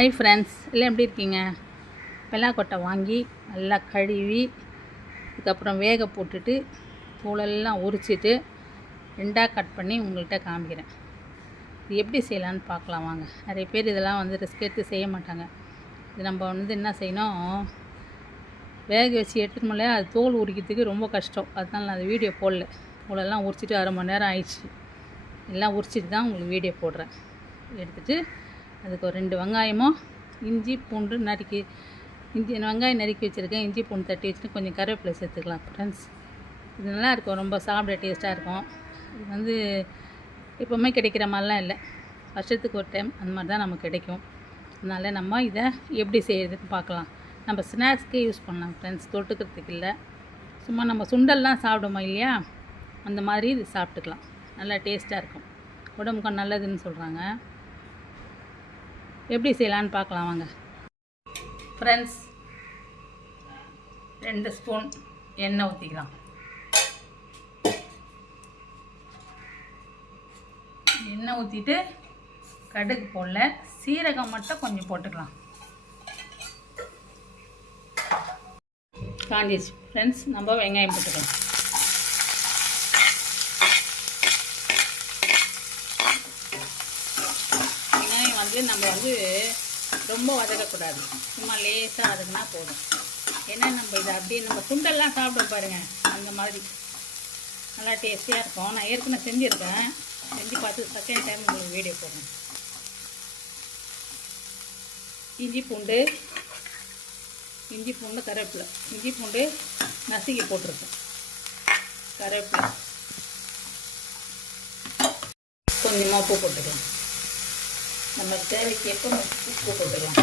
Hi friends, எல்லாம் எப்படி இருக்கீங்க? வெள்ளாக்கொட்டை வாங்கி நல்லா கழுவி அதுக்கப்புறம் வேக போட்டுட்டு தோலெல்லாம் உரிச்சிட்டு ரெண்டாக கட் பண்ணி உங்கள்கிட்ட காமிக்கிறேன். இது எப்படி செய்யலான்னு பார்க்கலாம் வாங்க. நிறைய பேர் இதெல்லாம் ரிஸ்க் எடுத்து செய்ய மாட்டாங்க. இது நம்ம என்ன செய்யணும், வேக வச்சு எடுத்துக்க முடியல, அது தோல் உரிக்கிறதுக்கு ரொம்ப கஷ்டம். அதனால் நான் அது வீடியோ போடல. தோலெல்லாம் உரிச்சிட்டு அரை மணி நேரம் ஆயிடுச்சு. எல்லாம் உரிச்சிட்டு தான் உங்களுக்கு வீடியோ போடுறேன். எடுத்துகிட்டு அதுக்கு ஒரு 2 வெங்காயமும் இஞ்சி பூண்டு வெங்காயம் நறுக்கி வச்சுருக்கேன். இஞ்சி பூண்டு தட்டி வச்சுட்டு கொஞ்சம் கருவேப்பிலை சேர்த்துக்கலாம் ஃப்ரெண்ட்ஸ். இது நல்லாயிருக்கும், ரொம்ப சாப்பிட டேஸ்ட்டாக இருக்கும். இது எப்போவுமே கிடைக்கிற மாதிரிலாம் இல்லை, வருஷத்துக்கு ஒரு டைம் அந்த மாதிரி தான் நமக்கு கிடைக்கும். அதனால் நம்ம இதை எப்படி செய்கிறதுன்னு பார்க்கலாம். நம்ம ஸ்நாக்ஸ்க்கே யூஸ் பண்ணலாம் ஃப்ரெண்ட்ஸ், தொட்டுக்கிறதுக்கு இல்லை. சும்மா நம்ம சுண்டல்லாம் சாப்பிடுவோம் இல்லையா, அந்த மாதிரி இது சாப்பிட்டுக்கலாம். நல்லா டேஸ்ட்டாக இருக்கும், உடம்புக்கு நல்லதுன்னு சொல்கிறாங்க. எப்படி செய்யலான்னு பார்க்கலாம் வாங்க ஃப்ரெண்ட்ஸ். 2 ஸ்பூன் எண்ணெய் ஊற்றிக்கலாம். எண்ணெய் ஊற்றிட்டு கடுகு போடல, சீரகம் மட்டும் கொஞ்சம் போட்டுக்கலாம். காஞ்சிச்சு ஃப்ரெண்ட்ஸ், நம்ம வெங்காயம் போட்டுக்கலாம். நம்ம ரொம்ப வதக்கக்கூடாது, சும்மா லேசாக வதக்கினா போதும். ஏன்னா நம்ம இதை அப்படியே நம்ம சுண்டெல்லாம் சாப்பிட பாருங்கள், அந்த மாதிரி நல்லா டேஸ்டியாக இருக்கும். நான் ஏற்கனவே செஞ்சுருக்கேன், செஞ்சு பார்த்து செகண்ட் டைம் உங்களுக்கு வீடியோ போடுறேன். இஞ்சி பூண்டு கருவேப்பிலை, இஞ்சி பூண்டு நசுக்கி போட்டிருக்கேன். கருவேப்பிலை கொஞ்சமாக உப்பு போட்டுக்கலாம். நம்ம தேவைக்கு எப்போ உப்பு போட்டுக்கலாம்.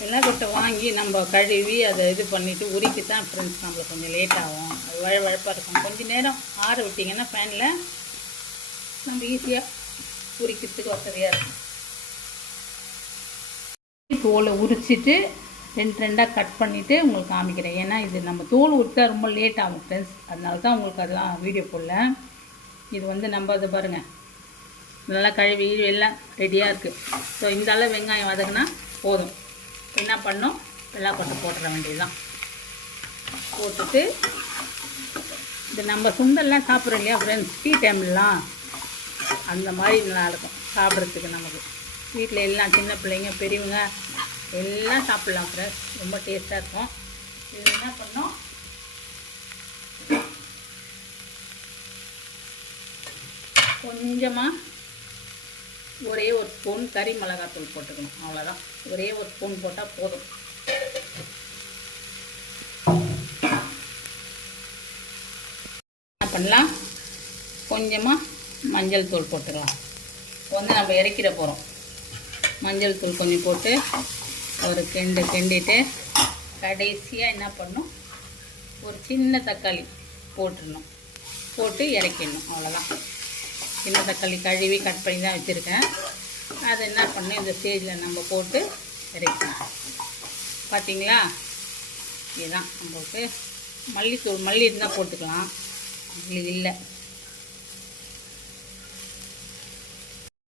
வெள்ளாக்கொட்டை வாங்கி நம்ம கழுவி அதை இது பண்ணிவிட்டு உரிக்கி தான் ஃப்ரெண்ட்ஸ் நம்மளுக்கு கொஞ்சம் லேட் ஆகும். அது வழப்பாக இருக்கும். கொஞ்சம் நேரம் ஆற விட்டிங்கன்னா ஃபேனில் நம்ம ஈஸியாக உரிக்கிறதுக்கு வசதியாக இருக்கும். தோலை உரிச்சிட்டு 2 கட் பண்ணிவிட்டு உங்களுக்கு காமிக்கிறேன். ஏன்னா இது நம்ம தோல் உரித்தா ரொம்ப லேட் ஆகும் ஃப்ரெண்ட்ஸ், அதனால தான் உங்களுக்கு அதெல்லாம் வீடியோ போடல. இது நம்ம அதை பாருங்கள், நல்லா கழுவி எல்லாம் ரெடியாக இருக்குது. ஸோ இந்த அளவு வெங்காயம் வதக்குனா போதும். என்ன பண்ணோம், வெள்ளாக்கொட்டை போட்டுற வேண்டியதுதான். போட்டுட்டு இது நம்ம சுண்டெல்லாம் சாப்பிட்றோம் இல்லையா ஃப்ரெண்ட்ஸ், டீ டைம்லாம் அந்த மாதிரி நல்லாயிருக்கும் சாப்பிட்றதுக்கு. நமக்கு வீட்டில் எல்லாம் சின்ன பிள்ளைங்க பெரியவங்க எல்லாம் சாப்பிட்லாம் ஃப்ரெண்ட்ஸ், ரொம்ப டேஸ்ட்டாக இருக்கும். இது என்ன பண்ணோம், கொஞ்சமாக ஒரே ஒரு ஸ்பூன் கறி மிளகாத்தூள் போட்டுக்கணும். அவ்வளோதான், ஒரே ஒரு ஸ்பூன் போட்டால் போதும். என்ன பண்ணலாம், கொஞ்சமாக மஞ்சள் தூள் போட்டுக்கலாம். நம்ம இறக்கிட போகிறோம். மஞ்சள் தூள் கொஞ்சம் போட்டு ஒரு கிண்டிட்டு கடைசியாக என்ன பண்ணணும், ஒரு சின்ன தக்காளி போட்டுடணும். போட்டு இறக்கிடணும். அவ்வளோதான். சின்ன தக்காளி கழுவி கட் பண்ணி தான் வச்சுருக்கேன். அதை என்ன பண்ணணும், இந்த ஸ்டேஜில் நம்ம போட்டு இறக்கணும். பார்த்தீங்களா, இதுதான் நம்மளுக்கு. மல்லித்தூள் மல்லி இருந்தால் போட்டுக்கலாம், இது இல்லை.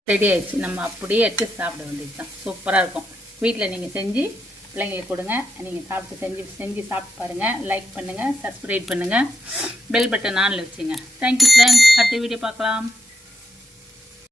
ரெடி ஆகிடுச்சு. நம்ம அப்படியே எடுத்து சாப்பிட வேண்டியது தான். சூப்பராக இருக்கும். வீட்டில் நீங்கள் செஞ்சு பிள்ளைங்களுக்கு கொடுங்க. நீங்கள் செஞ்சு சாப்பிட்டு பாருங்கள். லைக் பண்ணுங்கள், சப்ஸ்கிரைப் பண்ணுங்கள், பெல் பட்டன் ஆனில் வச்சுங்க. Thank you friends. அடுத்த வீடியோ பார்க்கலாம்.